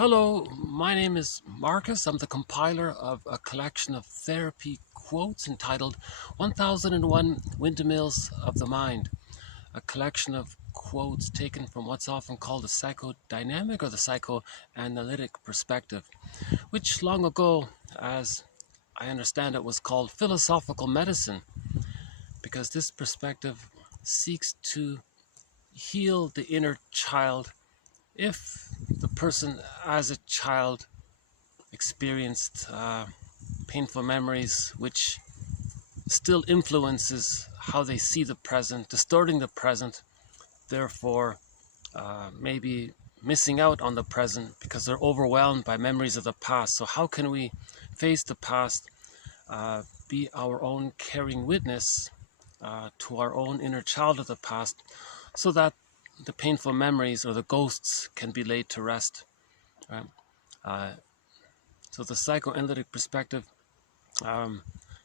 Hello, my name is Marcus. I'm the compiler of a collection of therapy quotes entitled 1001 Windmills of the Mind, a collection of quotes taken from what's often called the psychodynamic or the psychoanalytic perspective, which long ago, as I understand it, was called philosophical medicine, because this perspective seeks to heal the inner child if the person as a child experienced painful memories which still influences how they see the present, distorting the present, therefore maybe missing out on the present because they're overwhelmed by memories of the past. So how can we face the past, be our own caring witness to our own inner child of the past, so that the painful memories or the ghosts can be laid to rest, right? So the psychoanalytic perspective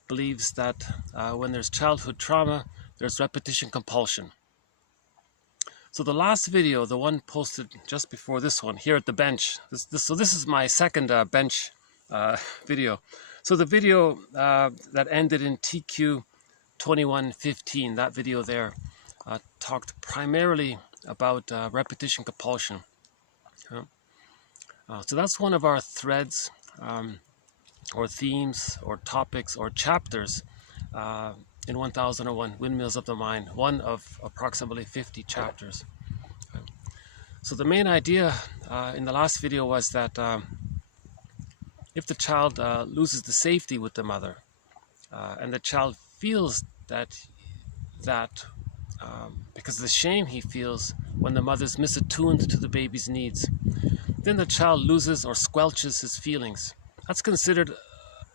believes that when there's childhood trauma, there's repetition compulsion. So the last video, the one posted just before this one, here at the bench, so this is my second bench video. So the video that ended in TQ 2115, that video there, talked primarily about repetition compulsion. So that's one of our threads or themes or topics or chapters in 1001 Windmills of the Mind, one of approximately 50 chapters. So the main idea in the last video was that if the child loses the safety with the mother and the child feels that because of the shame he feels when the mother's misattuned to the baby's needs, then the child loses or squelches his feelings. That's considered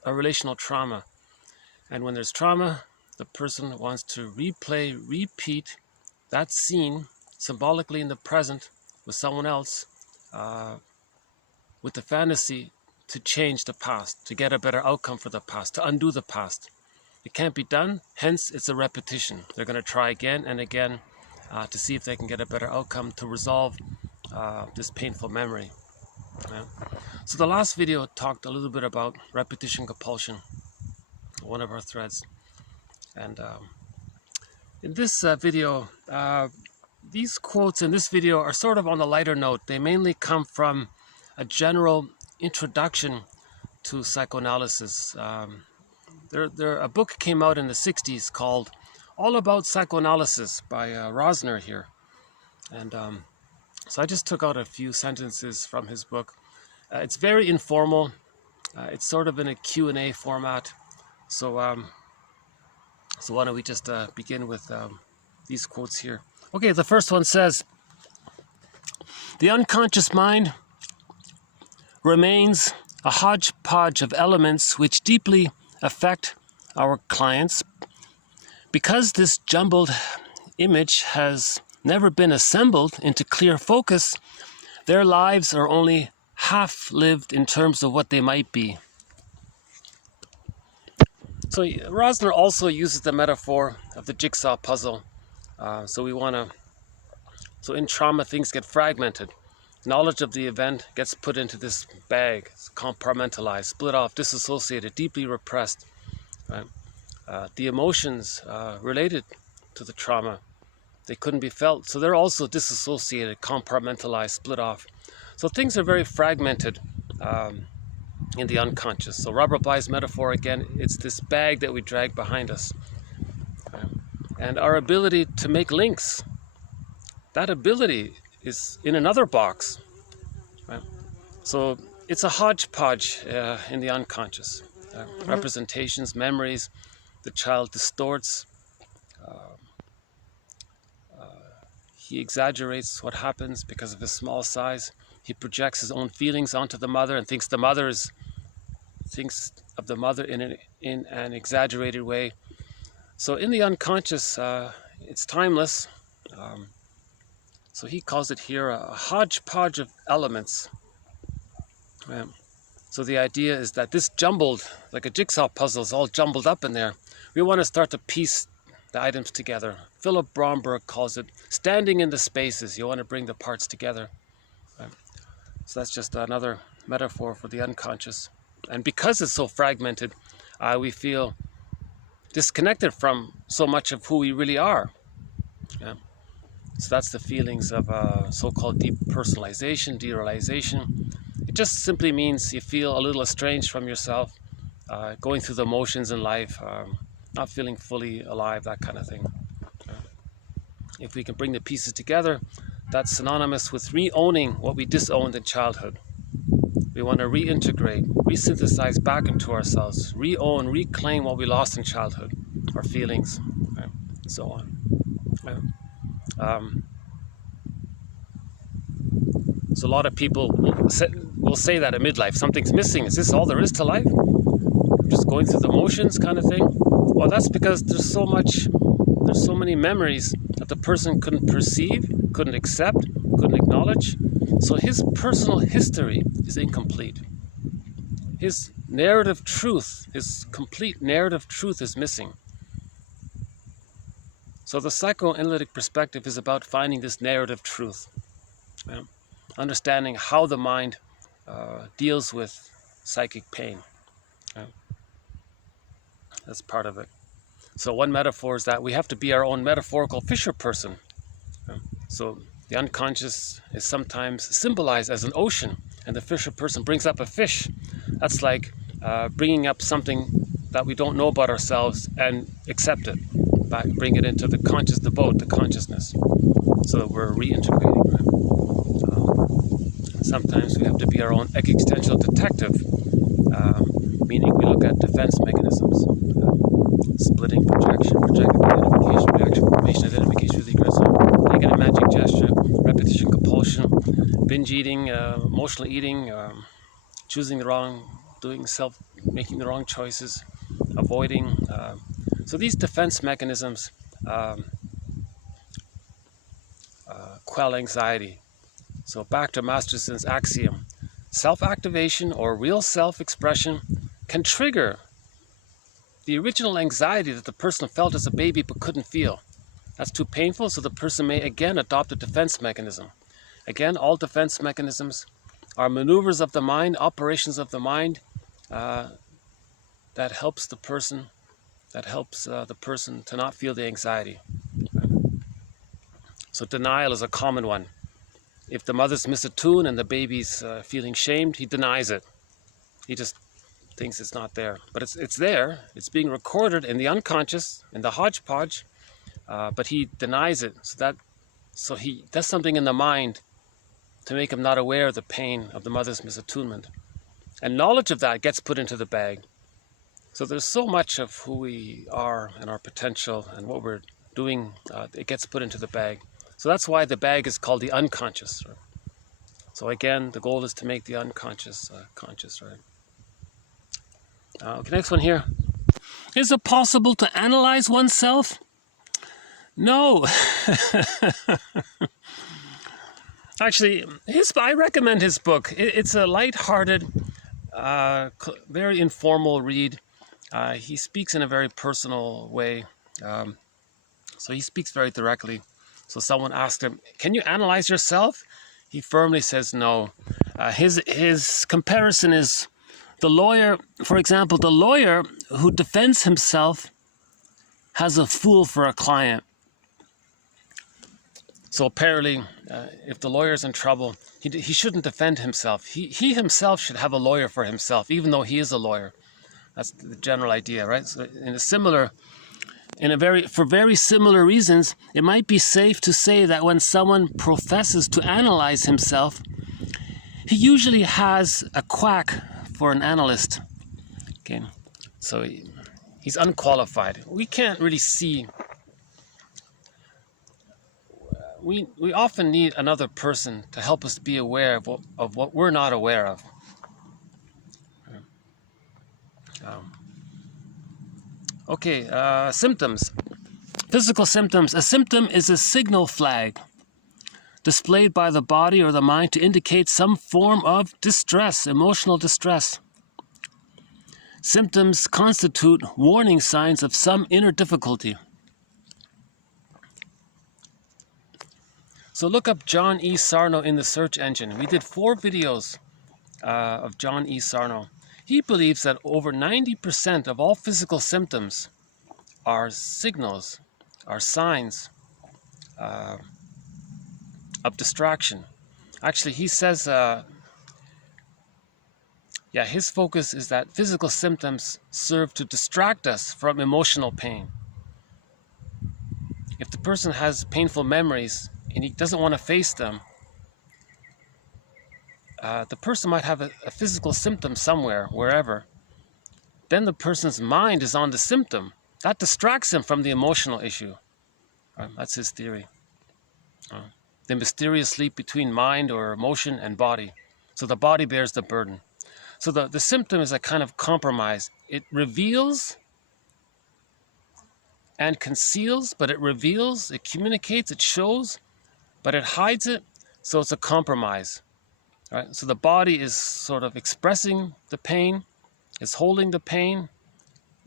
a relational trauma. And when there's trauma, the person wants to repeat that scene symbolically in the present with someone else, with the fantasy to change the past, to get a better outcome for the past, to undo the past. It can't be done, hence it's a repetition. They're going to try again and again to see if they can get a better outcome to resolve this painful memory. So the last video talked a little bit about repetition compulsion, one of our threads. And in this video, these quotes in this video are sort of on the lighter note. They mainly come from a general introduction to psychoanalysis. A book came out in the 60s called All About Psychoanalysis by Rosner here. And so I just took out a few sentences from his book. It's very informal. It's sort of in a Q&A format. So why don't we just begin with these quotes here. Okay, the first one says, "The unconscious mind remains a hodgepodge of elements which deeply affect our clients. Because this jumbled image has never been assembled into clear focus, their lives are only half lived in terms of what they might be." So Rosner also uses the metaphor of the jigsaw puzzle. So in trauma, things get fragmented. Knowledge of the event gets put into this bag, it's compartmentalized, split off, disassociated, deeply repressed. Right? The emotions related to the trauma, they couldn't be felt, so they're also disassociated, compartmentalized, split off. So things are very fragmented in the unconscious. So Robert Bly's metaphor, again, it's this bag that we drag behind us. And our ability to make links, that ability is in another box. Right? So it's a hodgepodge in the unconscious. Representations, memories, the child distorts. He exaggerates what happens because of his small size. He projects his own feelings onto the mother and thinks of the mother in an exaggerated way. So in the unconscious, it's timeless. So he calls it here a hodgepodge of elements. So the idea is that this jumbled, like a jigsaw puzzle, is all jumbled up in there. We want to start to piece the items together. Philip Bromberg calls it standing in the spaces. You want to bring the parts together. So that's just another metaphor for the unconscious. And because it's so fragmented, we feel disconnected from so much of who we really are. Yeah. So that's the feelings of so-called depersonalization, derealization. It just simply means you feel a little estranged from yourself, going through the motions in life, not feeling fully alive, that kind of thing. If we can bring the pieces together, that's synonymous with re-owning what we disowned in childhood. We want to reintegrate, resynthesize back into ourselves, re-own, reclaim what we lost in childhood, our feelings, right? And so on. So a lot of people will say that at midlife, something's missing. Is this all there is to life? Just going through the motions kind of thing? Well, that's because there's so many memories that the person couldn't perceive, couldn't accept, couldn't acknowledge. So his personal history is incomplete. His narrative truth, his complete narrative truth is missing. So the psychoanalytic perspective is about finding this narrative truth, yeah? Understanding how the mind deals with psychic pain. Yeah? That's part of it. So one metaphor is that we have to be our own metaphorical fisher person. Yeah? So the unconscious is sometimes symbolized as an ocean, and the fisher person brings up a fish. That's like bringing up something that we don't know about ourselves and accept it. Bring it into the boat, the consciousness, so that we're reintegrating. Right? Sometimes we have to be our own existential detective, meaning we look at defense mechanisms, splitting, projection, identification, reaction, formation, identification, regression, negative magic gesture, repetition, compulsion, binge eating, emotional eating, choosing the wrong, making the wrong choices, avoiding. So these defense mechanisms quell anxiety. So back to Masterson's axiom, self-activation or real self-expression can trigger the original anxiety that the person felt as a baby but couldn't feel. That's too painful, so the person may again adopt a defense mechanism. Again, all defense mechanisms are maneuvers of the mind, operations of the mind that helps the person to not feel the anxiety. So denial is a common one. If the mother's missed a tune and the baby's feeling shamed, he denies it. He just thinks it's not there. But it's there. It's being recorded in the unconscious, in the hodgepodge, but he denies it. So he does something in the mind to make him not aware of the pain of the mother's misattunement. And knowledge of that gets put into the bag. So there's so much of who we are and our potential and what we're doing, it gets put into the bag. So that's why the bag is called the unconscious. Right? So again, the goal is to make the unconscious conscious, right? Okay, next one here. Is it possible to analyze oneself? No. Actually, I recommend his book. It's a light-hearted, very informal read. He speaks in a very personal way. So he speaks very directly. So someone asked him, "Can you analyze yourself?" He firmly says no. His comparison is the lawyer, for example, the lawyer who defends himself has a fool for a client. So apparently, if the lawyer's in trouble, he shouldn't defend himself. He himself should have a lawyer for himself, even though he is a lawyer. That's the general idea, right? So for very similar reasons, it might be safe to say that when someone professes to analyze himself, he usually has a quack for an analyst. Okay, so he's unqualified. We can't really see. We often need another person to help us be aware of what we're not aware of. Symptoms. Physical symptoms. A symptom is a signal flag displayed by the body or the mind to indicate some form of distress, emotional distress. Symptoms constitute warning signs of some inner difficulty. So look up John E. Sarno in the search engine. We did 4 videos of John E. Sarno. He believes that over 90% of all physical symptoms are signals, are signs of distraction. Actually, he says, his focus is that physical symptoms serve to distract us from emotional pain. If the person has painful memories and he doesn't want to face them, the person might have a physical symptom somewhere, wherever. Then the person's mind is on the symptom. That distracts him from the emotional issue. That's his theory. The mysterious leap between mind or emotion and body. So the body bears the burden. So the symptom is a kind of compromise. It reveals and conceals, but it reveals, it communicates, it shows, but it hides it, so it's a compromise. Right? So the body is sort of expressing the pain, is holding the pain.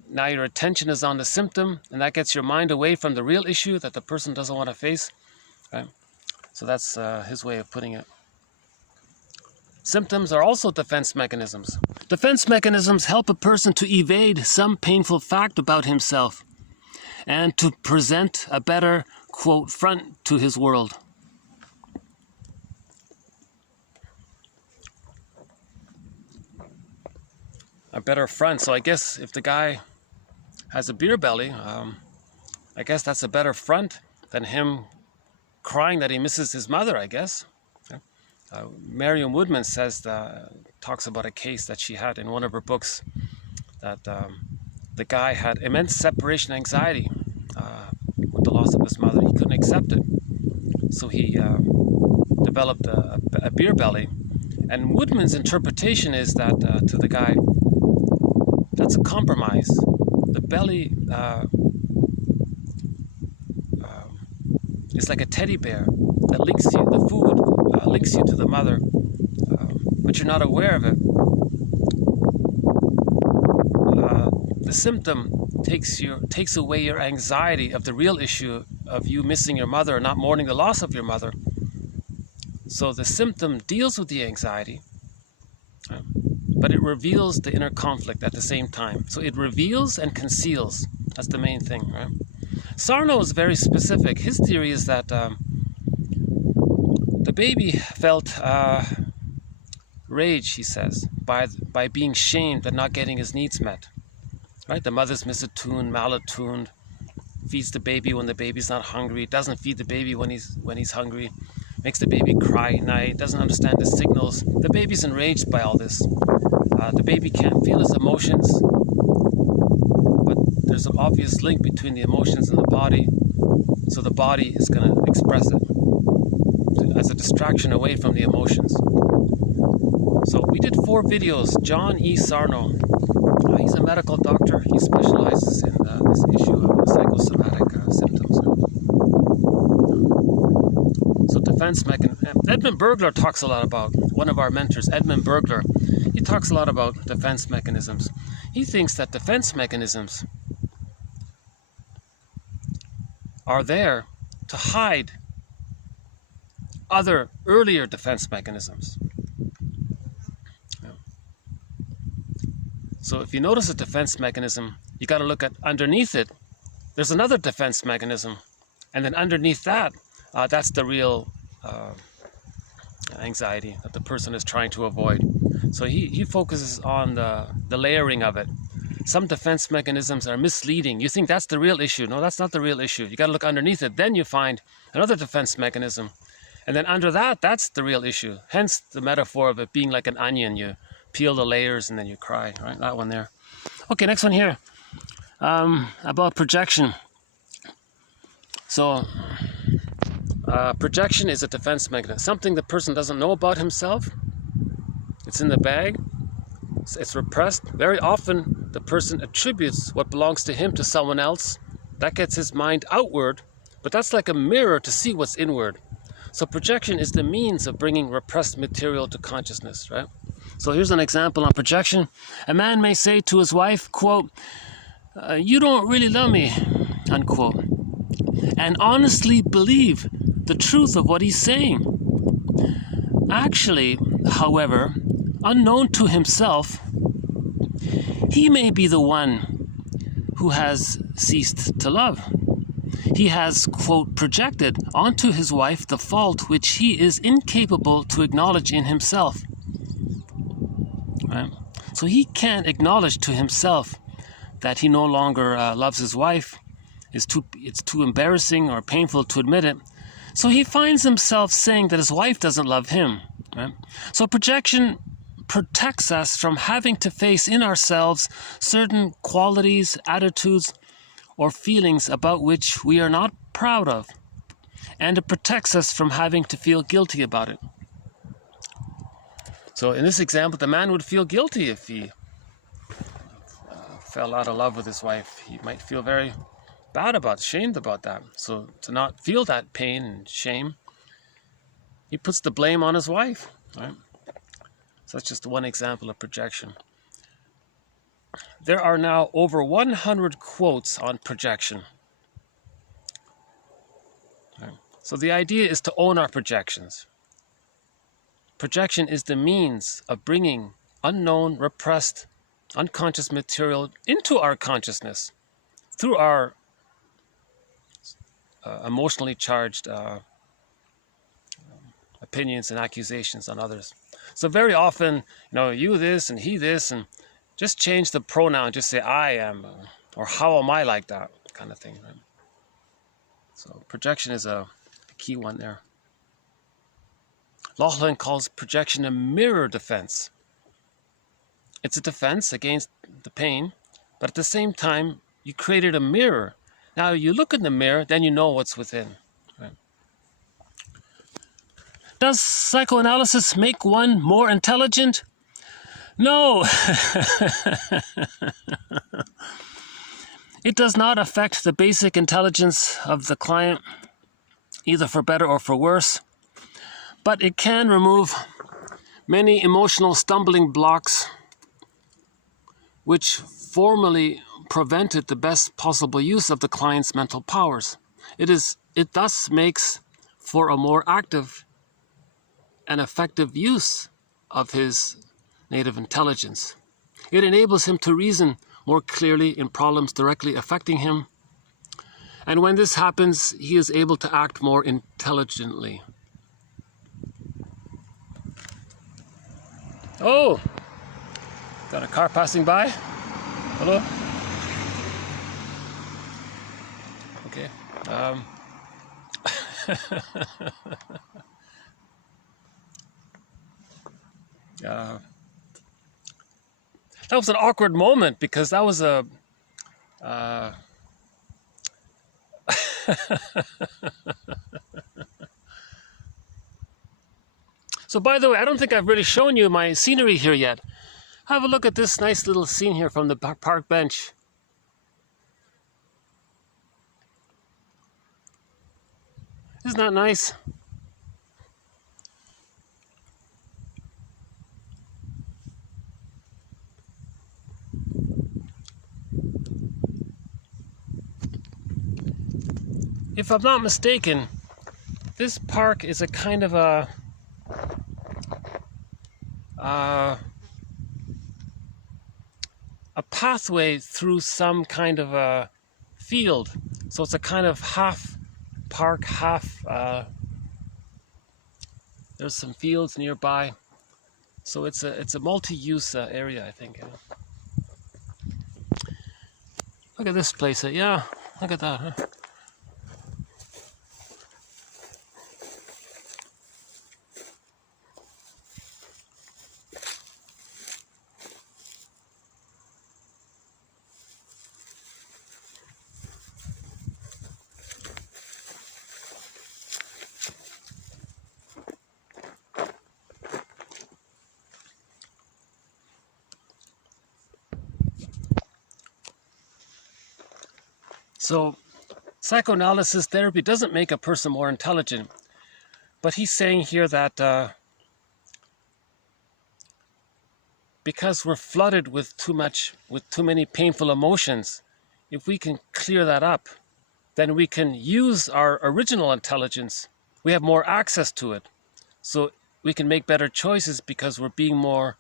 Now your attention is on the symptom, and that gets your mind away from the real issue that the person doesn't want to face. Right? So that's his way of putting it. Symptoms are also defense mechanisms. Defense mechanisms help a person to evade some painful fact about himself and to present a better, quote, front to his world. A better front. So I guess if the guy has a beer belly, I guess that's a better front than him crying that he misses his mother, I guess. Marion Woodman says, talks about a case that she had in one of her books, that the guy had immense separation anxiety with the loss of his mother. He couldn't accept it. So he developed a beer belly. And Woodman's interpretation is that to the guy, that's a compromise. The belly is like a teddy bear that links you, the food links you to the mother, but you're not aware of it. The symptom takes away your anxiety of the real issue of you missing your mother or not mourning the loss of your mother. So the symptom deals with the anxiety, but it reveals the inner conflict at the same time. So it reveals and conceals. That's the main thing, right? Sarno is very specific. His theory is that the baby felt rage, he says, by being shamed and not getting his needs met. Right? The mother's misattuned, malattuned, feeds the baby when the baby's not hungry, doesn't feed the baby when he's hungry, makes the baby cry at night, doesn't understand the signals. The baby's enraged by all this. The baby can't feel his emotions, but there's an obvious link between the emotions and the body, so the body is going to express it as a distraction away from the emotions. So we did 4 videos. John E. Sarno, he's a medical doctor. He specializes in this issue of psychosomatic symptoms. So defense mechanism. Edmund Burglar talks a lot about, one of our mentors, Edmund Burglar, he talks a lot about defense mechanisms. He thinks that defense mechanisms are there to hide other earlier defense mechanisms. So if you notice a defense mechanism, you got to look at underneath it. There's another defense mechanism, and then underneath that, that's the real anxiety that the person is trying to avoid. So he focuses on the layering of it. Some defense mechanisms are misleading. You think that's the real issue. No, that's not the real issue. You got to look underneath it. Then you find another defense mechanism. And then under that, that's the real issue. Hence the metaphor of it being like an onion. You peel the layers and then you cry. Right? That one there. Okay, next one here. About projection. So projection is a defense mechanism. Something the person doesn't know about himself. It's in the bag. It's repressed. Very often the person attributes what belongs to him to someone else. That gets his mind outward, but that's like a mirror to see what's inward. So projection is the means of bringing repressed material to consciousness, right? So here's an example on projection. A man may say to his wife, quote, "You don't really love me," unquote, and honestly believe the truth of what he's saying. Actually, however, unknown to himself, he may be the one who has ceased to love. He has, quote, projected onto his wife the fault which he is incapable to acknowledge in himself. Right? So he can't acknowledge to himself that he no longer loves his wife. It's too embarrassing or painful to admit it. So he finds himself saying that his wife doesn't love him. Right? So projection protects us from having to face in ourselves certain qualities, attitudes, or feelings about which we are not proud of. And it protects us from having to feel guilty about it. So in this example, the man would feel guilty if he fell out of love with his wife. He might feel very bad about, shamed about that. So to not feel that pain and shame, he puts the blame on his wife. Right? So that's just one example of projection. There are now over 100 quotes on projection. Right? So the idea is to own our projections. Projection is the means of bringing unknown, repressed, unconscious material into our consciousness through our emotionally charged opinions and accusations on others. So very often, you this and he this, and just change the pronoun, just say I am, or how am I like that, kind of thing. Right? So projection is a key one there. Laughlin calls projection a mirror defense. It's a defense against the pain, but at the same time, you created a mirror. Now you look in the mirror, then you know what's within. Right? Does psychoanalysis make one more intelligent? No. It does not affect the basic intelligence of the client, either for better or for worse, but it can remove many emotional stumbling blocks which formerly prevented the best possible use of the client's mental powers. It thus makes for a more active and effective use of his native intelligence. It enables him to reason more clearly in problems directly affecting him. And when this happens, he is able to act more intelligently. Oh, got a car passing by. Hello? Okay. That was an awkward moment because that was a So by the way, I don't think I've really shown you my scenery here yet. Have a look at this nice little scene here from the park bench. Isn't that nice? If I'm not mistaken, this park is a kind of a pathway through some kind of a field. So it's a kind of half park, half there's some fields nearby. So it's a multi-use area, I think. Look at this place. Yeah, look at that. Huh? So, psychoanalysis therapy doesn't make a person more intelligent, but he's saying here that because we're flooded with too many painful emotions, if we can clear that up, then we can use our original intelligence we have more access to it. So we can make better choices because we're being more,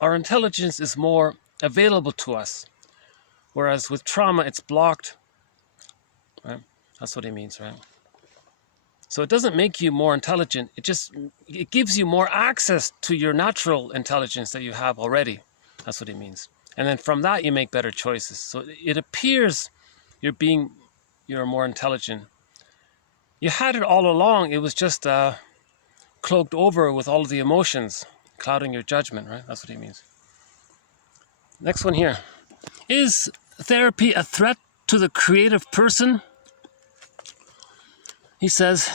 our intelligence is more available to us. Whereas with trauma, it's blocked, right? That's what he means, right? So it doesn't make you more intelligent. It gives you more access to your natural intelligence that you have already. That's what he means. And then from that, you make better choices. So it appears you're more intelligent. You had it all along. It was just cloaked over with all of the emotions, clouding your judgment, right? That's what he means. Next one here. Is therapy a threat to the creative person? He says,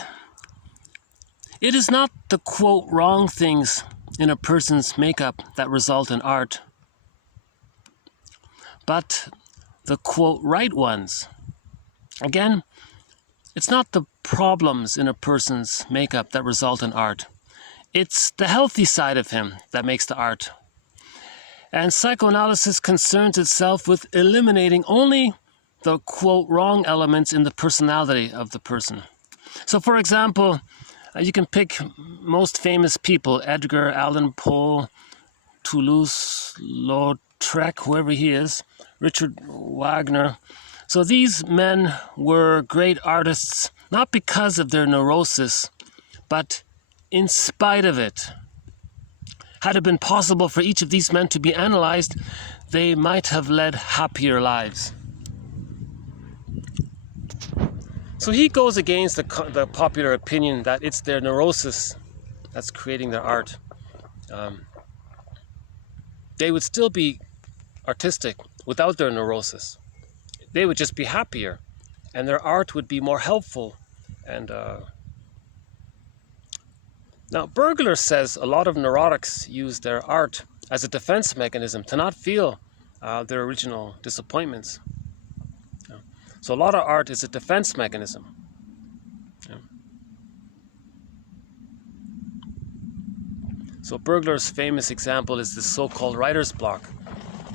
it is not the, quote, wrong things in a person's makeup that result in art, but the, quote, right ones. Again, it's not the problems in a person's makeup that result in art. It's the healthy side of him that makes the art. And psychoanalysis concerns itself with eliminating only the, quote, wrong elements in the personality of the person. So, for example, you can pick most famous people, Edgar Allan Poe, Toulouse-Lautrec, whoever he is, Richard Wagner. So these men were great artists, not because of their neurosis, but in spite of it. Had it been possible for each of these men to be analyzed, they might have led happier lives. So he goes against the popular opinion that it's their neurosis that's creating their art. They would still be artistic without their neurosis. They would just be happier, and their art would be more helpful. And now, Burglar says a lot of neurotics use their art as a defense mechanism to not feel their original disappointments. So a lot of art is a defense mechanism. So Burglar's famous example is the so-called writer's block.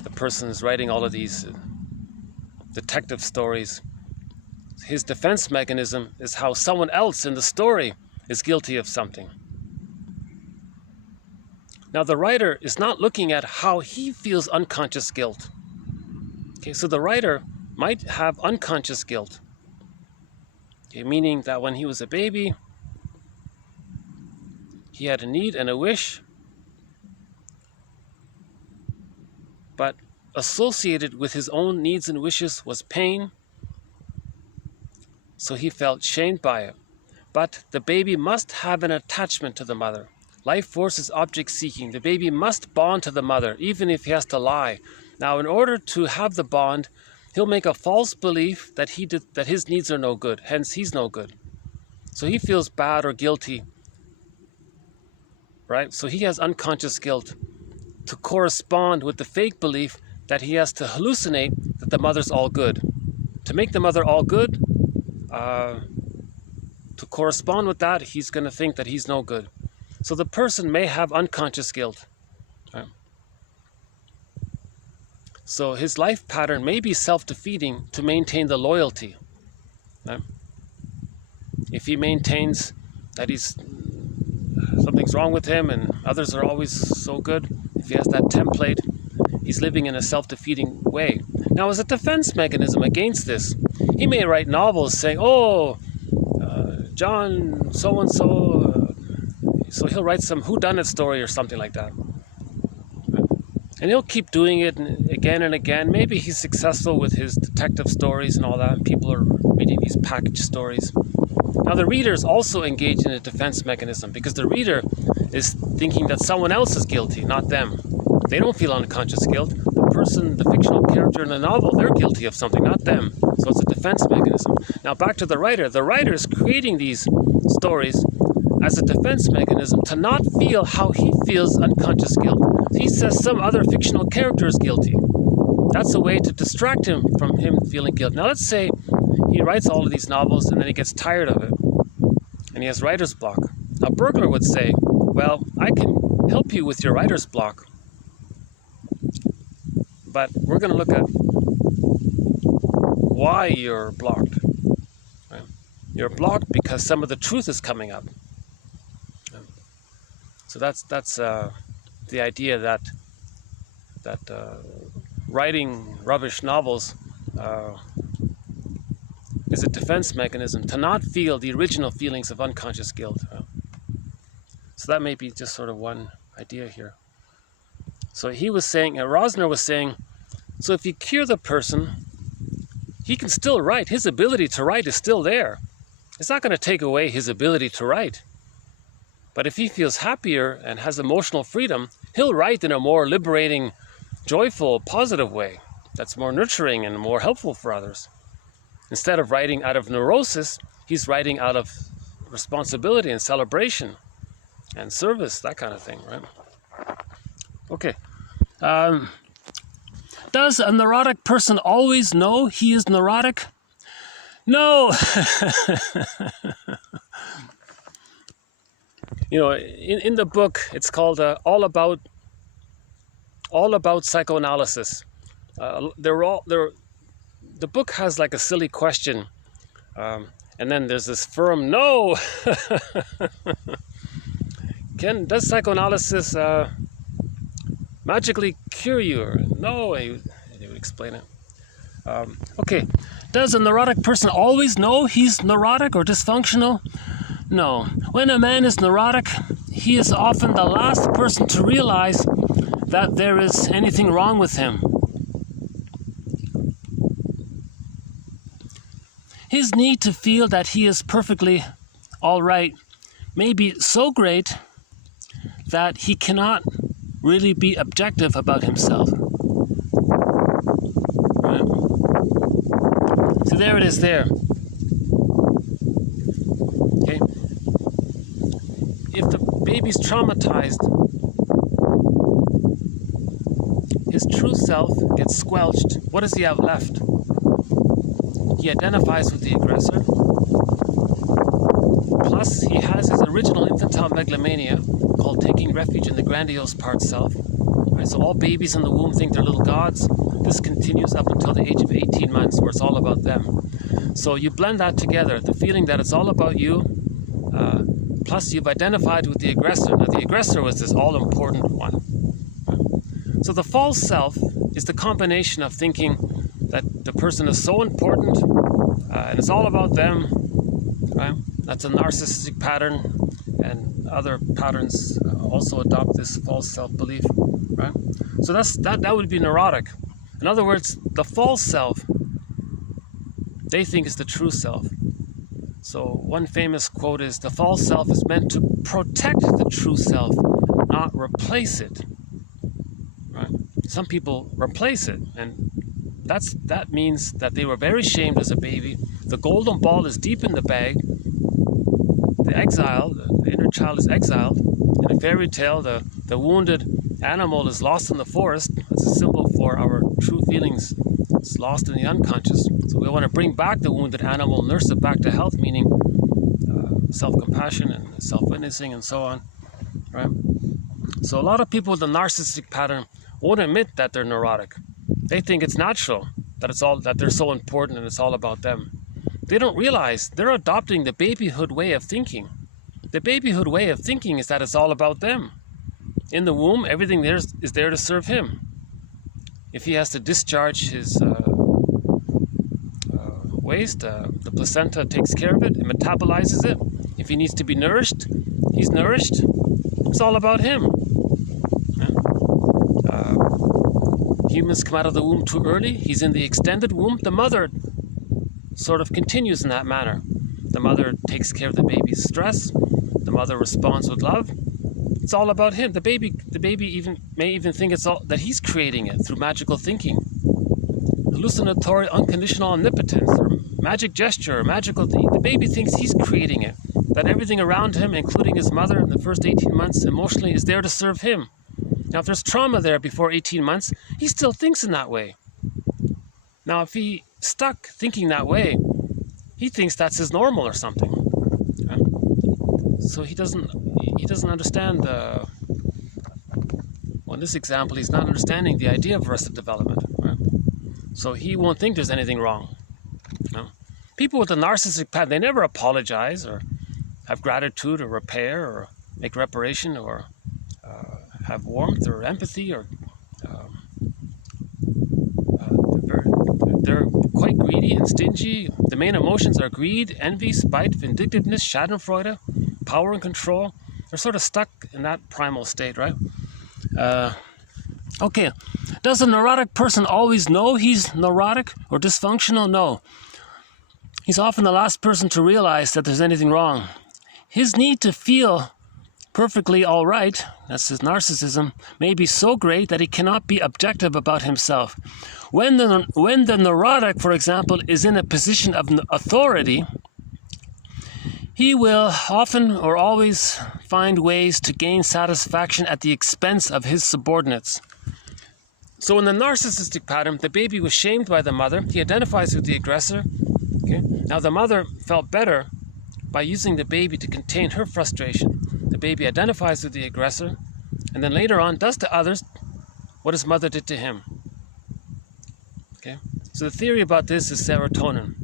The person is writing all of these detective stories. His defense mechanism is how someone else in the story is guilty of something. Now the writer is not looking at how he feels unconscious guilt. Okay, so the writer might have unconscious guilt. Okay, meaning that when he was a baby, he had a need and a wish, but associated with his own needs and wishes was pain, so he felt shamed by it. But the baby must have an attachment to the mother. Life force is object seeking. The baby must bond to the mother, even if he has to lie. Now, in order to have the bond, he'll make a false belief that his needs are no good, hence he's no good. So he feels bad or guilty, right? So he has unconscious guilt to correspond with the fake belief that he has to hallucinate that the mother's all good. To make the mother all good, to correspond with that, he's going to think that he's no good. So the person may have unconscious guilt. Right? So his life pattern may be self-defeating to maintain the loyalty. Right? If he maintains that something's wrong with him and others are always so good, if he has that template, he's living in a self-defeating way. Now, as a defense mechanism against this, he may write novels saying, John so-and-so, so he'll write some whodunit story or something like that. And he'll keep doing it again and again. Maybe he's successful with his detective stories and all that, and people are reading these package stories. Now, the readers also engage in a defense mechanism because the reader is thinking that someone else is guilty, not them. They don't feel unconscious guilt. The fictional character in the novel, they're guilty of something, not them. So it's a defense mechanism. Now, back to the writer. The writer is creating these stories as a defense mechanism to not feel how he feels unconscious guilt. He says some other fictional character is guilty. That's a way to distract him from him feeling guilt. Now, let's say he writes all of these novels and then he gets tired of it and he has writer's block. Now, Burglar would say, well, I can help you with your writer's block, but we're going to look at why you're blocked. Right? you're blocked because some of the truth is coming up. So that's the idea that writing rubbish novels is a defense mechanism to not feel the original feelings of unconscious guilt. So that may be just sort of one idea here. So he was saying, Rosner was saying, so if you cure the person, he can still write. His ability to write is still there. It's not going to take away his ability to write. But if he feels happier and has emotional freedom, he'll write in a more liberating, joyful, positive way that's more nurturing and more helpful for others. Instead of writing out of neurosis, he's writing out of responsibility and celebration and service, that kind of thing, right? Okay. Does a neurotic person always know he is neurotic? No. You know, in the book, it's called All About Psychoanalysis. The book has like a silly question, and then there's this firm no. Does psychoanalysis magically cure you? Or no, he would explain it. Okay, does a neurotic person always know he's neurotic or dysfunctional? No. When a man is neurotic, he is often the last person to realize that there is anything wrong with him. His need to feel that he is perfectly all right may be so great that he cannot really be objective about himself. Right? So there it is there. Okay. If the baby's traumatized, his true self gets squelched. What does he have left? He identifies with the aggressor. Plus, he has his original infantile megalomania, called taking refuge in the grandiose part self. Right, so all babies in the womb think they're little gods. This continues up until the age of 18 months, where it's all about them. So you blend that together, the feeling that it's all about you, plus you've identified with the aggressor. Now, the aggressor was this all-important one. So the false self is the combination of thinking that the person is so important and it's all about them, right? That's a narcissistic pattern, and other patterns also adopt this false self-belief, right? So that would be neurotic. In other words, the false self, they think is the true self. So one famous quote is, the false self is meant to protect the true self, not replace it, right? Some people replace it, and that means that they were very shamed as a baby. The golden ball is deep in the bag. The exile, the inner child is exiled. In a fairy tale, the wounded animal is lost in the forest. It's a symbol for our true feelings. It's lost in the unconscious. So we want to bring back the wounded animal, nurse it back to health, meaning self-compassion and self-witnessing and so on, right? So a lot of people with a narcissistic pattern won't admit that they're neurotic. They think it's natural, that they're so important and it's all about them. They don't realize they're adopting the babyhood way of thinking. The babyhood way of thinking is that it's all about them. In the womb, everything there is there to serve him. If he has to discharge his waste, the placenta takes care of it, it metabolizes it. If he needs to be nourished, he's nourished. It's all about him. Humans come out of the womb too early. He's in the extended womb. The mother sort of continues in that manner. The mother takes care of the baby's stress. The mother responds with love. It's all about him. The baby may even think it's all that he's creating it through magical thinking, hallucinatory unconditional omnipotence, or magic gesture, or magical thing. The baby thinks he's creating it. That everything around him, including his mother in the first 18 months, emotionally is there to serve him. Now, if there's trauma there before 18 months, he still thinks in that way. Now, if he stuck thinking that way, he thinks that's his normal or something. Right? So he doesn't understand well, in this example, he's not understanding the idea of arrested development. Right? So he won't think there's anything wrong. You know? People with a narcissistic pattern, they never apologize or have gratitude or repair or make reparation or have warmth or empathy or they're quite greedy and stingy. The main emotions are greed, envy, spite, vindictiveness, schadenfreude, power and control. They're sort of stuck in that primal state, right? Okay, does a neurotic person always know he's neurotic or dysfunctional? No. He's often the last person to realize that there's anything wrong. His need to feel perfectly all right, that's his narcissism, may be so great that he cannot be objective about himself. When the neurotic, for example, is in a position of authority, he will often or always find ways to gain satisfaction at the expense of his subordinates. So in the narcissistic pattern, the baby was shamed by the mother. He identifies with the aggressor. Okay? Now the mother felt better by using the baby to contain her frustration. The baby identifies with the aggressor, and then later on does to others what his mother did to him. Okay? So the theory about this is serotonin.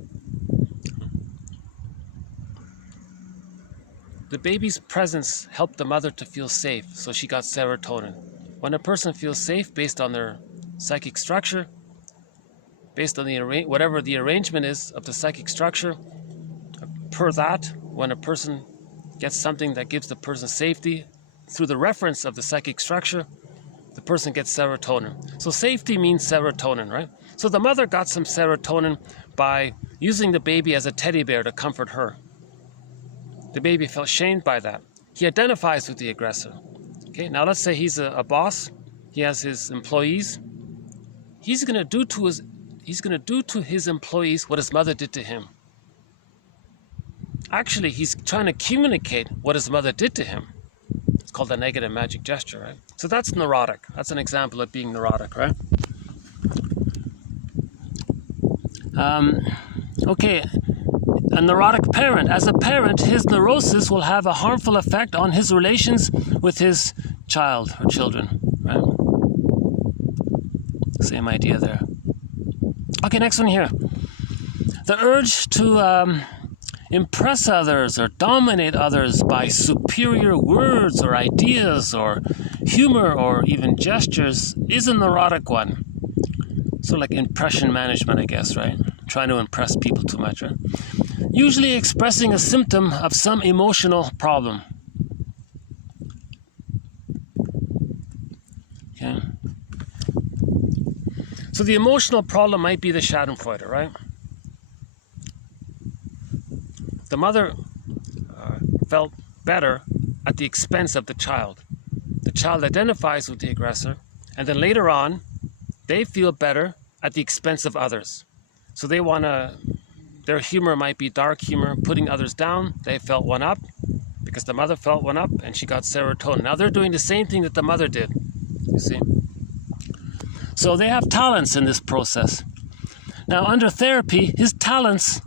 The baby's presence helped the mother to feel safe, so she got serotonin. When a person feels safe based on their psychic structure, based on whatever the arrangement is of the psychic structure, per that, when a person gets something that gives the person safety through the reference of the psychic structure, the person gets serotonin. So safety means serotonin, right? So the mother got some serotonin by using the baby as a teddy bear to comfort her. The baby felt shamed by that. He identifies with the aggressor. Okay, now let's say he's a boss. He has his employees. He's going to do to his employees what his mother did to him. Actually, he's trying to communicate what his mother did to him. It's called a negative magic gesture, right? So that's neurotic. That's an example of being neurotic, right? Okay, a neurotic parent. As a parent, his neurosis will have a harmful effect on his relations with his child or children, right? Same idea there. Okay, next one here. The urge to impress others or dominate others by superior words or ideas or humor or even gestures is a neurotic one. So like impression management, I guess, right? Trying to impress people too much, right? Usually expressing a symptom of some emotional problem. Okay. So the emotional problem might be the schadenfreude, right? The mother felt better at the expense of the child. The child identifies with the aggressor, and then later on, they feel better at the expense of others. So they want to, their humor might be dark humor, putting others down. They felt one up because the mother felt one up and she got serotonin. Now they're doing the same thing that the mother did, you see. So they have talents in this process. Now under therapy, his talents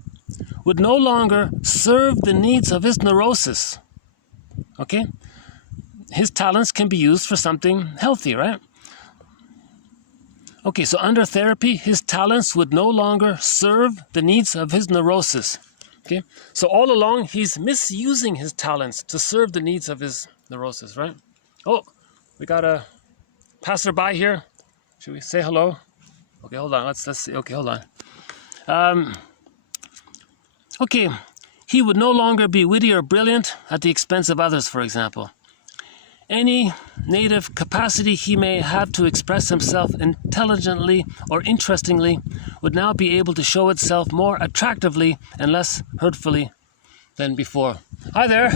would no longer serve the needs of his neurosis. Okay? His talents can be used for something healthy, right? Okay, so under therapy, his talents would no longer serve the needs of his neurosis. Okay? So all along, he's misusing his talents to serve the needs of his neurosis, right? Oh, we got a passerby here. Should we say hello? Okay, hold on. Let's see. Okay, hold on. Okay, he would no longer be witty or brilliant at the expense of others, for example. Any native capacity he may have to express himself intelligently or interestingly would now be able to show itself more attractively and less hurtfully than before. Hi there!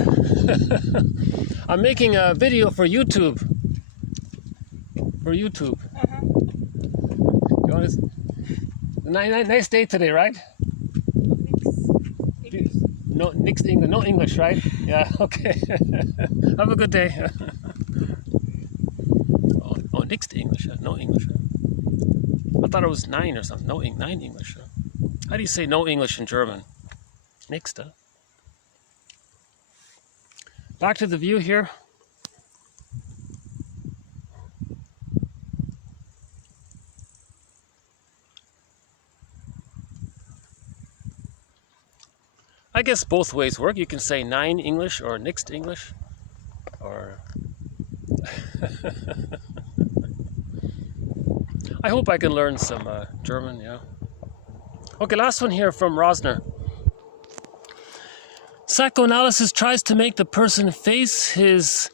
I'm making a video for YouTube. You want to... Nice day today, right? No, no English, right? Yeah, okay. Have a good day. Oh, next English, no English. I thought it was 9 or something. No, 9 English. How do you say no English in German? Next, huh? Back to the view here. I guess both ways work. You can say Nein English or Nichts English, or I hope I can learn some German, yeah. Okay, last one here from Rosner. Psychoanalysis tries to make the person face his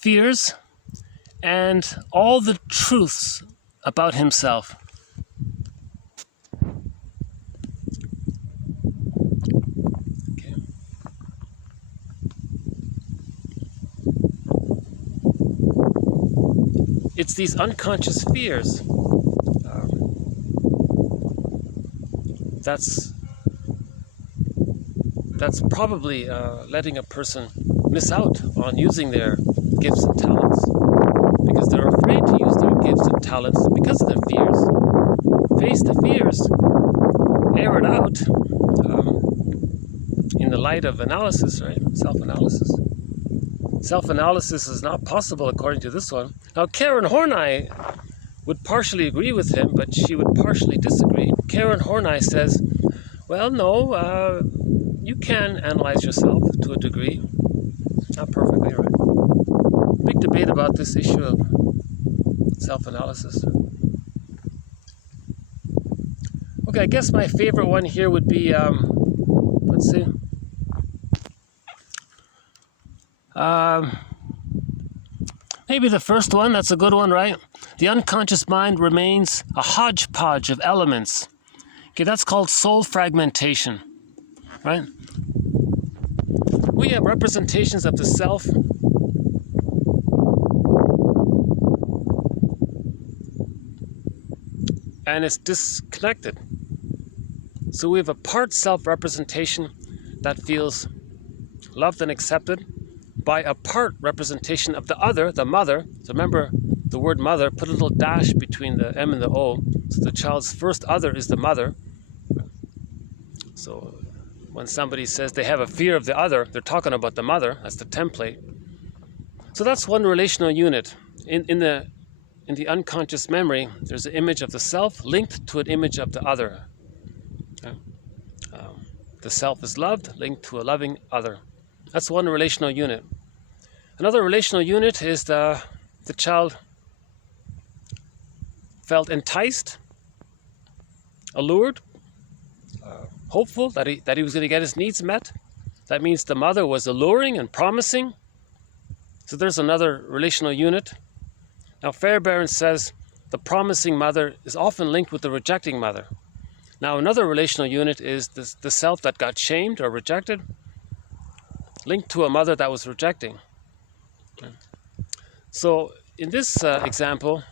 fears and all the truths about himself. Okay. It's these unconscious fears. That's probably letting a person miss out on using their gifts and talents, because they're afraid to use their gifts and talents because of their fears. Face the fears, air it out in the light of analysis, right? Self-analysis. Self-analysis is not possible according to this one. Now, Karen Horney would partially agree with him, but she would partially disagree. Karen Horney says, well, no, you can analyze yourself to a degree. Not perfectly, right? Big debate about this issue of self-analysis. Okay, I guess my favorite one here would be, let's see. Maybe the first one, that's a good one, right? The unconscious mind remains a hodgepodge of elements. Okay, that's called soul fragmentation, right? We have representations of the self and it's disconnected. So we have a part self-representation that feels loved and accepted by a part representation of the other, the mother. So remember the word mother, put a little dash between the M and the O. So the child's first other is the mother. So when somebody says they have a fear of the other, they're talking about the mother. That's the template. So that's one relational unit. In the unconscious memory, there's an image of the self linked to an image of the other. Okay? The self is loved, linked to a loving other. That's one relational unit. Another relational unit is the child felt enticed, allured, hopeful that he was going to get his needs met. That means the mother was alluring and promising. So there's another relational unit. Now Fairbairn says the promising mother is often linked with the rejecting mother. Now another relational unit is the self that got shamed or rejected, linked to a mother that was rejecting. So in this example,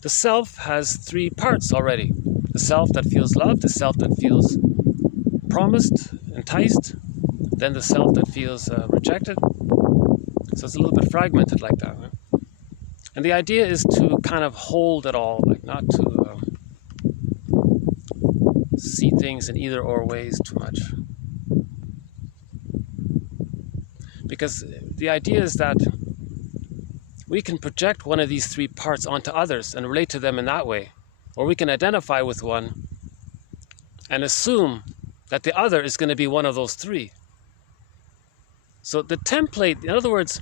the self has three parts already. The self that feels loved, the self that feels promised, enticed, then the self that feels rejected. So it's a little bit fragmented like that. Right? And the idea is to kind of hold it all, like not to see things in either or ways too much. Because the idea is that we can project one of these three parts onto others and relate to them in that way. Or we can identify with one and assume that the other is going to be one of those three. So the template, in other words,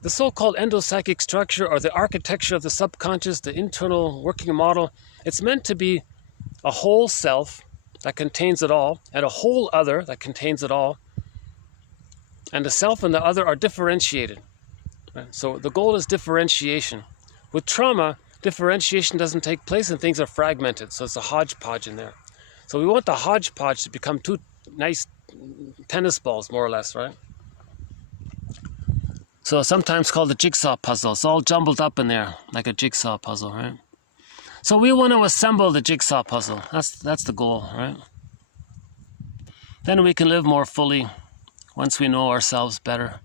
the so-called endopsychic structure or the architecture of the subconscious, the internal working model, it's meant to be a whole self that contains it all and a whole other that contains it all. And the self and the other are differentiated. Right? So the goal is differentiation. With trauma, differentiation doesn't take place and things are fragmented. So it's a hodgepodge in there. So we want the hodgepodge to become two nice tennis balls, more or less, right? So sometimes called the jigsaw puzzle. It's all jumbled up in there, like a jigsaw puzzle, right? So we want to assemble the jigsaw puzzle. That's the goal, right? Then we can live more fully once we know ourselves better,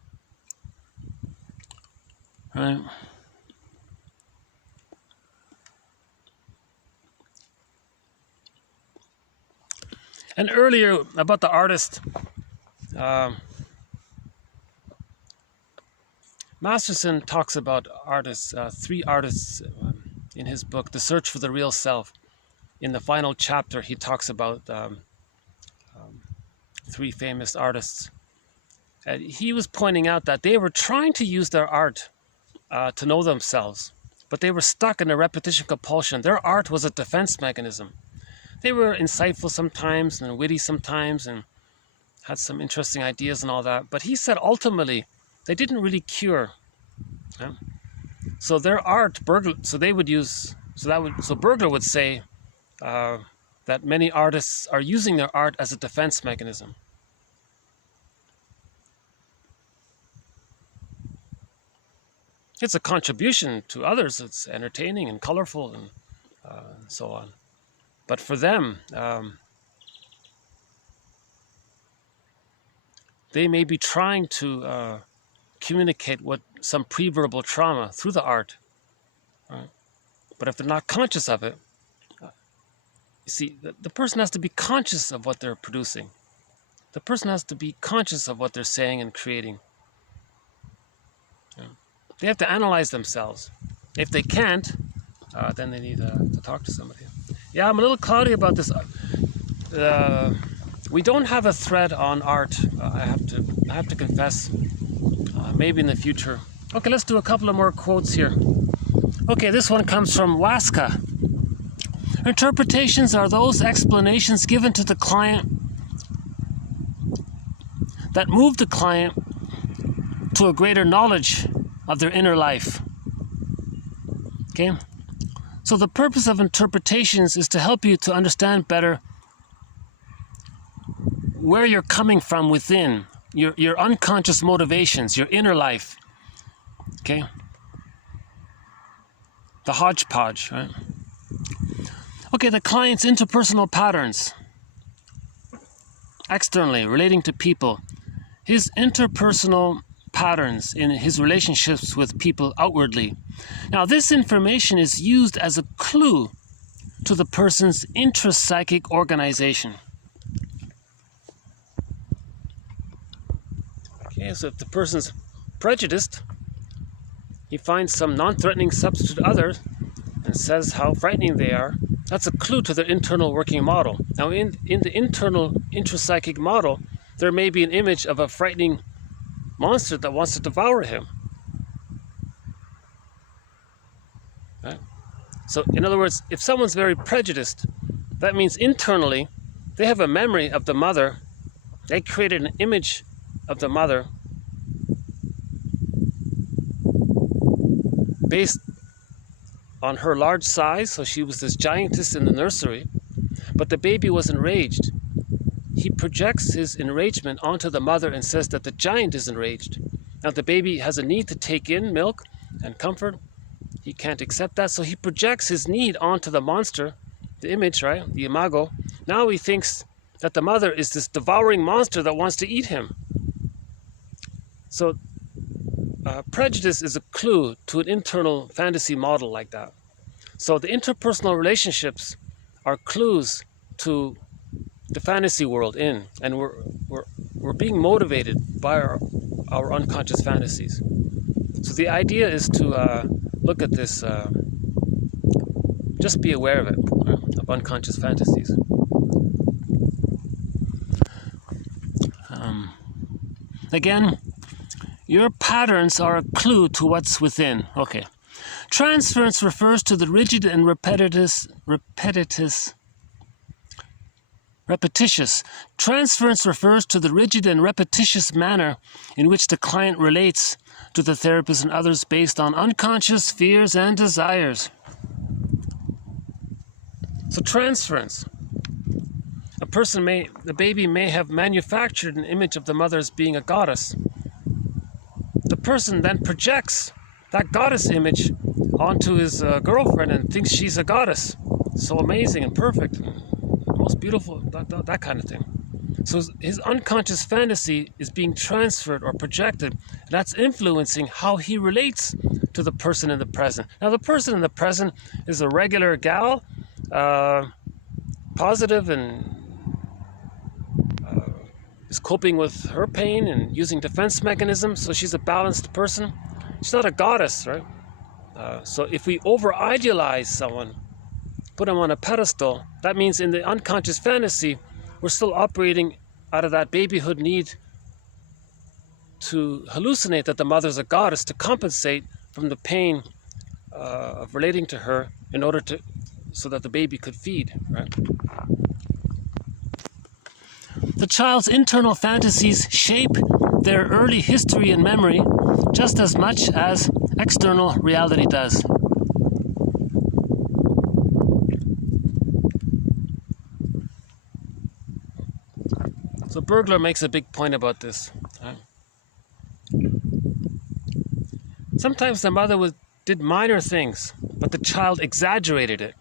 right? And earlier about the artist, Masterson talks about artists, three artists in his book, The Search for the Real Self. In the final chapter, he talks about three famous artists. And he was pointing out that they were trying to use their art to know themselves, but they were stuck in a repetition compulsion. Their art was a defense mechanism. They were insightful sometimes and witty sometimes and had some interesting ideas and all that. But he said ultimately they didn't really cure. Yeah? So their art, Burglar would say that many artists are using their art as a defense mechanism. It's a contribution to others. It's entertaining and colorful and so on. But for them, they may be trying to communicate some pre-verbal trauma through the art. Right? But if they're not conscious of it, you see, the person has to be conscious of what they're producing. The person has to be conscious of what they're saying and creating. Yeah. They have to analyze themselves. If they can't, then they need to talk to somebody. Yeah, I'm a little cloudy about this. We don't have a thread on art. I have to confess. Maybe in the future. Okay, let's do a couple of more quotes here. Okay, this one comes from Waska. Interpretations are those explanations given to the client that move the client to a greater knowledge of their inner life. Okay? So the purpose of interpretations is to help you to understand better where you're coming from within, your unconscious motivations, your inner life. Okay? The hodgepodge, right? Okay, the client's interpersonal patterns. Externally, relating to people. His interpersonal patterns in his relationships with people outwardly. Now, this information is used as a clue to the person's intrapsychic organization. Okay, so if the person's prejudiced, he finds some non-threatening substitute other and says how frightening they are. That's a clue to their internal working model. Now, in the internal intrapsychic model, there may be an image of a frightening monster that wants to devour him. Right? So, in other words, if someone's very prejudiced, that means internally they have a memory of the mother. They created an image of the mother based on her large size, so she was this giantess in the nursery, but the baby was enraged. He projects his enragement onto the mother and says that the giant is enraged. Now the baby has a need to take in milk and comfort. He can't accept that, so he projects his need onto the monster, the image, right, the imago. Now he thinks that the mother is this devouring monster that wants to eat him. So prejudice is a clue to an internal fantasy model like that. So the interpersonal relationships are clues to the fantasy world and we're being motivated by our unconscious fantasies. So the idea is to look at this, just be aware of it, of unconscious fantasies. Again, your patterns are a clue to what's within. Okay. Transference refers to the rigid and repetitious. Transference refers to the rigid and repetitious manner in which the client relates to the therapist and others based on unconscious fears and desires. So transference. The baby may have manufactured an image of the mother as being a goddess. The person then projects that goddess image onto his girlfriend and thinks she's a goddess. So amazing and perfect, and most beautiful, that kind of thing. So his unconscious fantasy is being transferred or projected, and that's influencing how he relates to the person in the present. Now the person in the present is a regular gal, positive and is coping with her pain and using defense mechanisms, so she's a balanced person. She's not a goddess, right? So if we over-idealize someone, put them on a pedestal, that means in the unconscious fantasy, we're still operating out of that babyhood need to hallucinate that the mother's a goddess to compensate from the pain of relating to her in order to, so that the baby could feed, right? The child's internal fantasies shape their early history and memory just as much as external reality does. So Bergler makes a big point about this. Right? Sometimes the mother did minor things, but the child exaggerated it.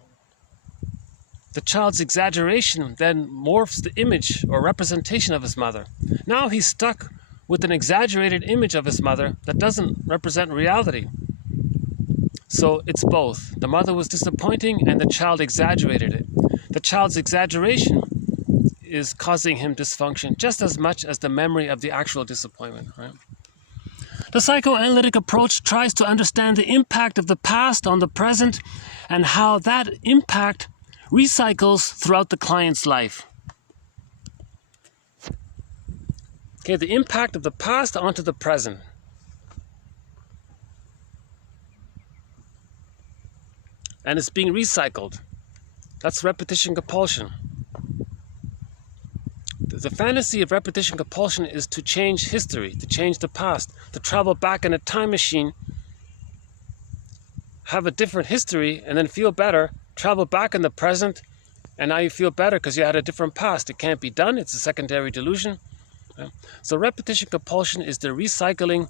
The child's exaggeration then morphs the image or representation of his mother. Now he's stuck with an exaggerated image of his mother that doesn't represent reality. So it's both. The mother was disappointing and the child exaggerated it. The child's exaggeration is causing him dysfunction just as much as the memory of the actual disappointment, right? The psychoanalytic approach tries to understand the impact of the past on the present and how that impact recycles throughout the client's life. Okay, the impact of the past onto the present. And it's being recycled. That's repetition compulsion. The fantasy of repetition compulsion is to change history, to change the past, to travel back in a time machine, have a different history, and then feel better, travel back in the present, and now you feel better because you had a different past. It can't be done. It's a secondary delusion. So repetition compulsion is the recycling.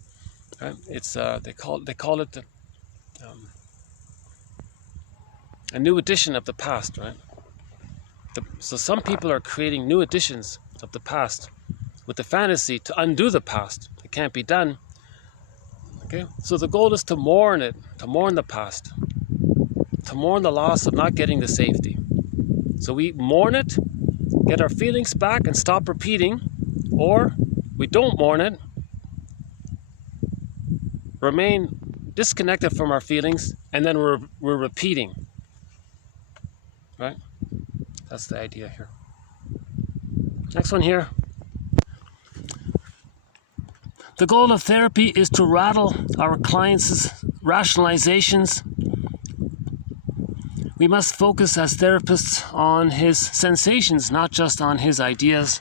It's they call it a new edition of the past, right? So some people are creating new editions of the past with the fantasy to undo the past. It can't be done. Okay, so the goal is to mourn it, to mourn the past, to mourn the loss of not getting the safety. So we mourn it, get our feelings back and stop repeating, or we don't mourn it, remain disconnected from our feelings, and then we're repeating, right? That's the idea here. Next one here. The goal of therapy is to rattle our clients' rationalizations. We must focus as therapists on his sensations, not just on his ideas.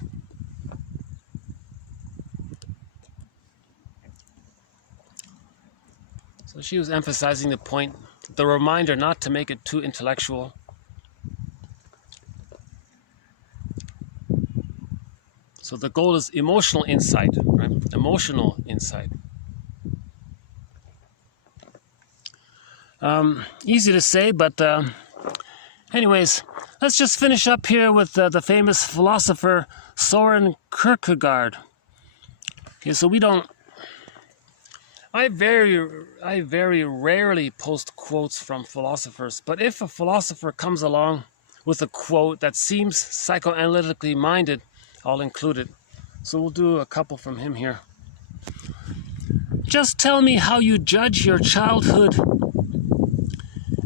So she was emphasizing the point, the reminder not to make it too intellectual. So the goal is emotional insight, right? Emotional insight. Easy to say, but anyways, let's just finish up here with the famous philosopher Soren Kierkegaard. Okay, so I very rarely post quotes from philosophers, but if a philosopher comes along with a quote that seems psychoanalytically minded, I'll include it. So we'll do a couple from him here. Just tell me how you judge your childhood,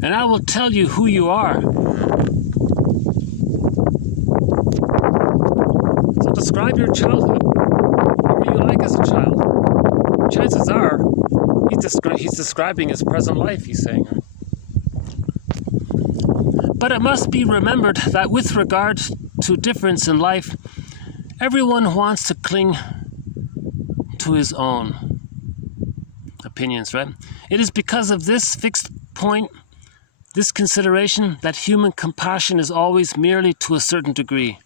and I will tell you who you are. So describe your childhood. What were you like as a child? Chances are, he's describing his present life, he's saying. But it must be remembered that with regard to difference in life, everyone wants to cling to his own opinions, right? It is because of this fixed point, this consideration, that human compassion is always merely to a certain degree.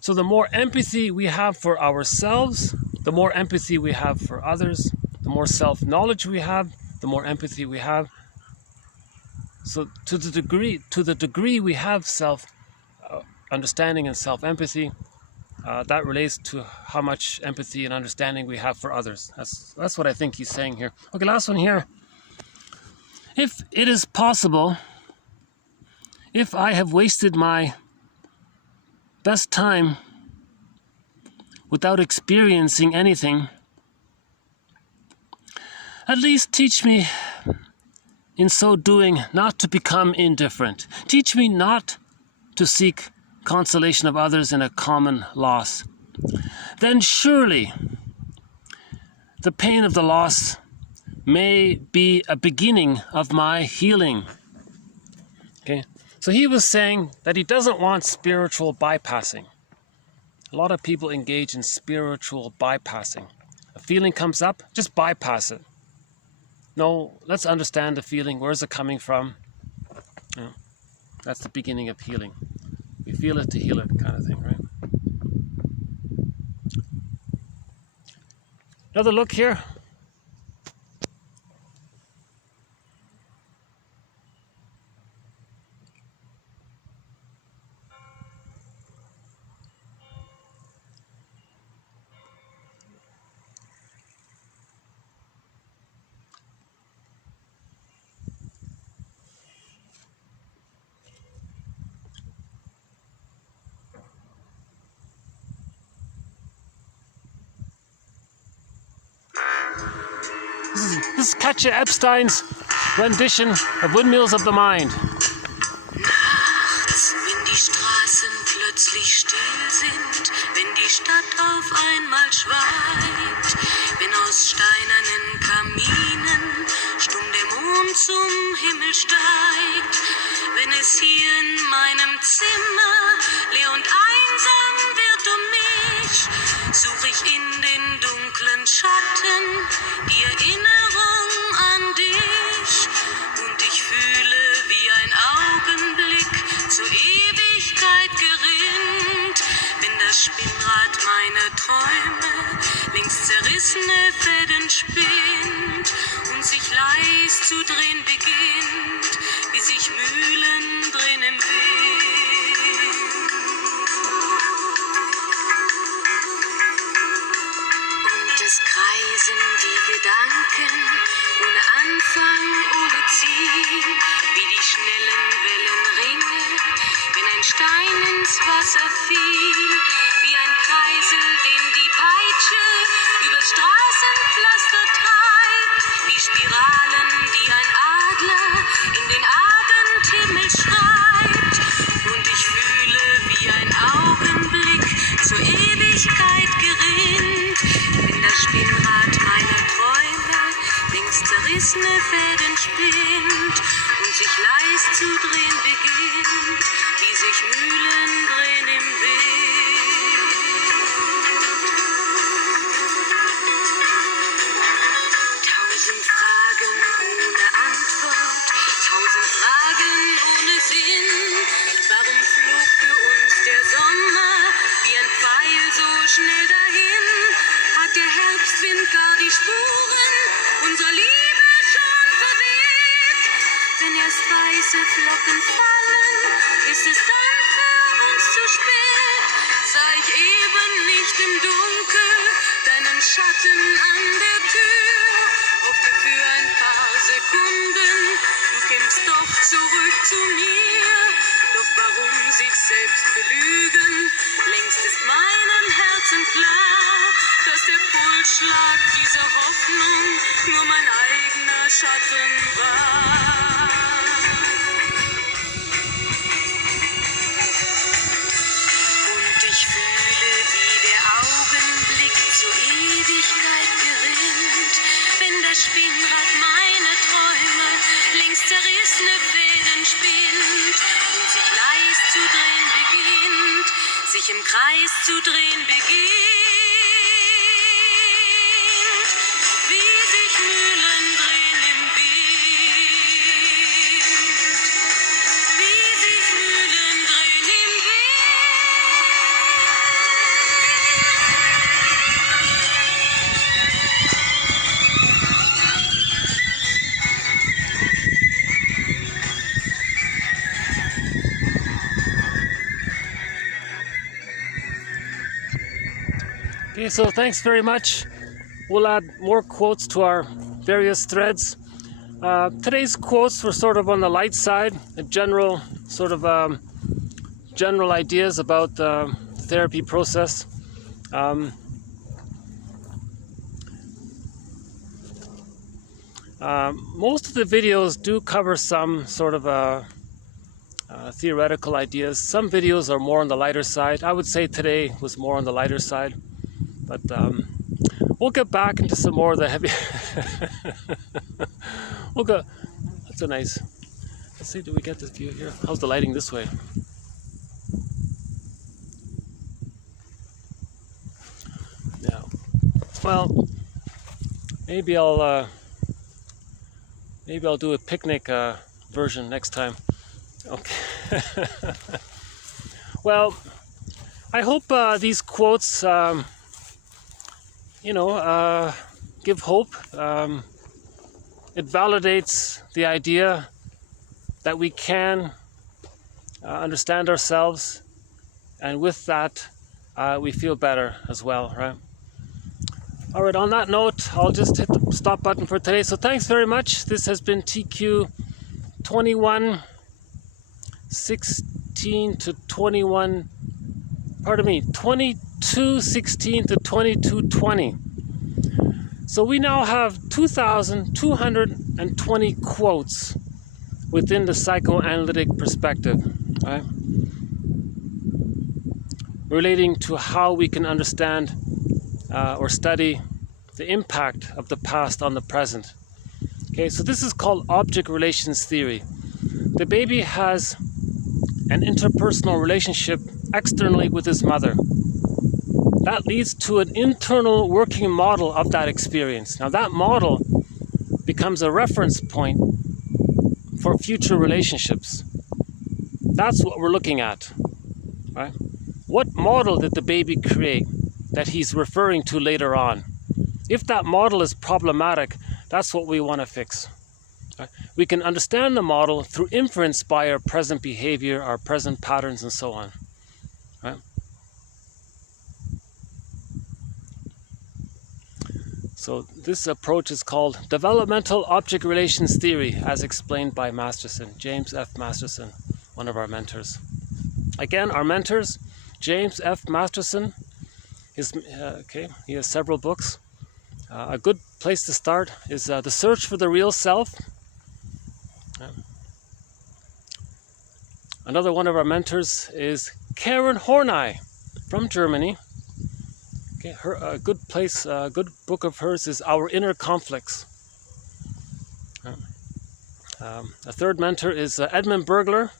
So the more empathy we have for ourselves, the more empathy we have for others, the more self-knowledge we have, the more empathy we have. So to the degree we have self-understanding and self-empathy, that relates to how much empathy and understanding we have for others. That's what I think he's saying here. Okay, last one here. If it is possible, if I have wasted my best time without experiencing anything, at least teach me in so doing not to become indifferent. Teach me not to seek consolation of others in a common loss, then surely the pain of the loss may be a beginning of my healing. Okay, so he was saying that he doesn't want spiritual bypassing. A lot of people engage in spiritual bypassing. A feeling comes up, just bypass it. No, let's understand the feeling. Where's it coming from? You know, that's the beginning of healing. We feel it to heal it, kind of thing, right? Another look here. This is Katja Epstein's rendition of Windmills of the Mind. Nachts, wenn die Straßen plötzlich still sind, wenn die Stadt auf einmal schweigt, wenn aus steinernen Kaminen stumm der Mond zum Himmel steigt, wenn es hier in meinem Zimmer leer und einsam wird um mich, suche ich in den dunklen Schatten die Erinnerung an dich und ich fühle, wie ein Augenblick zur Ewigkeit gerinnt, wenn das Spinnrad meiner Träume längst zerrissene Fäden spinnt und sich leis zu drehen beginnt, wie sich Mühlen drehen im Wind. Und es kreisen die Gedanken ohne Anfang, ohne Ziel, wie die schnellen Wellenringe, wenn ein Stein ins Wasser fiel, wie ein Kreisel, den die Peitsche über Straßenpflaster treibt, wie Spiralen, die ein Adler in den Abendhimmel schreibt. Und ich fühle, wie ein Augenblick zur Ewigkeit gerinnt, wenn das Spinnrad meiner Träume längst zerrissene Fäden spinnt und sich leis zu drehen beginnt, wie sich Mühlen drehen im Wind. 1000 Fragen ohne Antwort, 1000 Fragen ohne Sinn. Warum flog für uns der Sommer wie ein Pfeil so schnell dahin? Hat der Herbstwind gar die Spuren unserer Liebe schon verweht? Wenn erst weiße Flocken fallen, ist es dann für uns zu spät. Sah ich eben nicht im Dunkel deinen Schatten an der Tür, hoffte für ein paar Sekunden, du kämst doch zurück zu mir. Doch warum sich selbst belügen? Längst ist meinem Herzen klar, dass der Pulsschlag dieser Hoffnung nur mein eigener Schatten war. Und ich fühle, wie der Augenblick zur Ewigkeit gerinnt, wenn das Spinnrad meiner Träume längst zerrissene Fäden spinnt und sich leis zu drehen beginnt, sich im Kreis zu drehen beginnt, wie sich Mühlen drehen im Wind, wie sich Mühlen drehen im Okay, so thanks very much. We'll add more quotes to our various threads. Today's quotes were sort of on the light side, a general sort of general ideas about the therapy process. Most of the videos do cover some sort of theoretical ideas. Some videos are more on the lighter side. I would say today was more on the lighter side, but we'll get back into some more of the heavy. We'll go. That's a nice. Let's see, do we get this view here? How's the lighting this way? Yeah. Well, maybe I'll do a picnic version next time. Okay. Well, I hope these quotes, give hope. It validates the idea that we can understand ourselves, and with that, we feel better as well, right? All right, on that note, I'll just hit the stop button for today. So thanks very much. This has been TQ 2216 to 2220. So we now have 2,220 quotes within the psychoanalytic perspective, right? Relating to how we can understand or study the impact of the past on the present. Okay, so this is called object relations theory. The baby has an interpersonal relationship externally with his mother. That leads to an internal working model of that experience. Now that model becomes a reference point for future relationships. That's what we're looking at, right? What model did the baby create that he's referring to later on? If that model is problematic, that's what we want to fix. Right? We can understand the model through inference by our present behavior, our present patterns, and so on. Right? So this approach is called developmental object relations theory, as explained by Masterson, James F. Masterson, one of our mentors. Again, our mentors, James F. Masterson, he has several books. A good place to start is The Search for the Real Self. Another one of our mentors is Karen Horney from Germany. Okay, a good book of hers is Our Inner Conflicts. A third mentor is Edmund Burglar.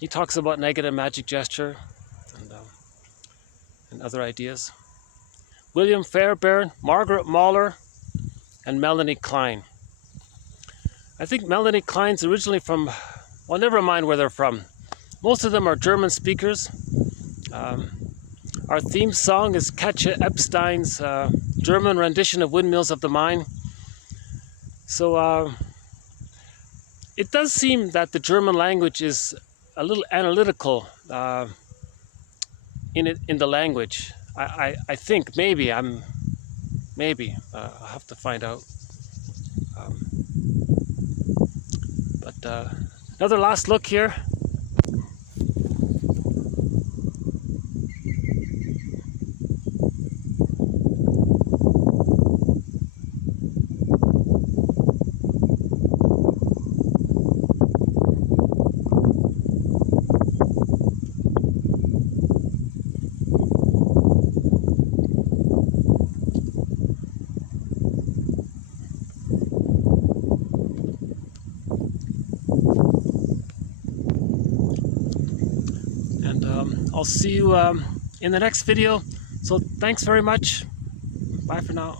He talks about negative magic gesture and other ideas. William Fairbairn, Margaret Mahler, and Melanie Klein. I think Melanie Klein's originally from, well, never mind where they're from. Most of them are German speakers. Our theme song is Katja Epstein's German rendition of Windmills of the Mind. So it does seem that the German language is a little analytical in the language. I think maybe I'll have to find out. But another last look here. I'll see you in the next video. So thanks very much. Bye for now.